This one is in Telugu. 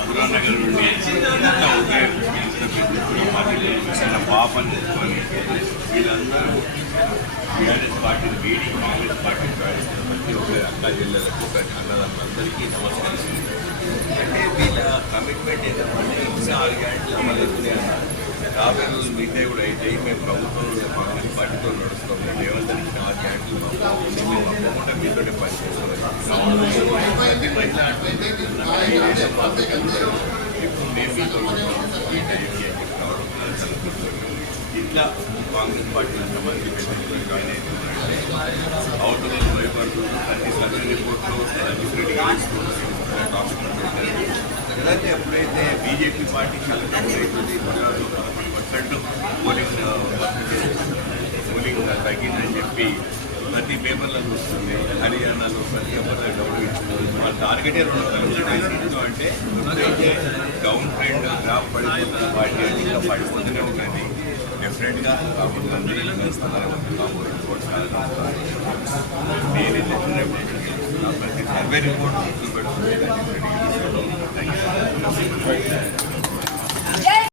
మధురా నగర్ నుండి ఇంత చిన్న పాపని తీసుకొని వీళ్ళందరూ టీఆర్ఎస్ పార్టీని వీడి కాంగ్రెస్ పార్టీ ప్రయాణిస్తున్న ప్రతి ఒక్క అక్క జిల్లాలకు ప్రతి అన్నదారులందరికీ నమస్కరిస్తుంది అంటే వీళ్ళ కమిట్మెంట్ ఏంటంటే ఇచ్చిన ఆరు గ్యారెంటీలు అమలు అవుతుంది అన్నారు యాభై రోజులు మిగతా కూడా అయితే మేము ప్రభుత్వంలో కాంగ్రెస్ పార్టీతో నడుస్తాం రేవంత్ ఇచ్చిన ఆరు గ్యారెంటీలు. మేము తప్పకుండా మీతోనే పనిచేస్తాం ఇట్లా కాంగ్రెస్ పార్టీ ఎంతమంది పెద్దలు జాయిన్ అవుతున్నారంటే అవతల భయపడుతున్నారు ప్రతి సర్వే రిపోర్ట్లో డిఫరెంట్ అలాగే ఎప్పుడైతే బీజేపీ పార్టీకి అవుతుంది పదకొండు పర్సెంట్ పోలింగ్ పర్సెంటేజ్ పోలింగ్ తగ్గిందని చెప్పి ప్రతి పేపర్లో వస్తుంది హర్యానాలో ప్రతి పేపర్లో ఒక్కరు ఇస్తుంది మా టార్గెటే రెండు కలుగుతున్నాయి అంటే ఎప్పుడైతే డౌన్ ట్రెండ్ గ్రాఫ్ పడిపోతుంది పార్టీ అంటే ఇంకా పడిపోతున్నాడు కానీ డెఫినెట్గా కాకుండా కాంపౌండ్ రిపోర్ట్ ప్రతి సర్వే రిపోర్ట్ పెడుతుంది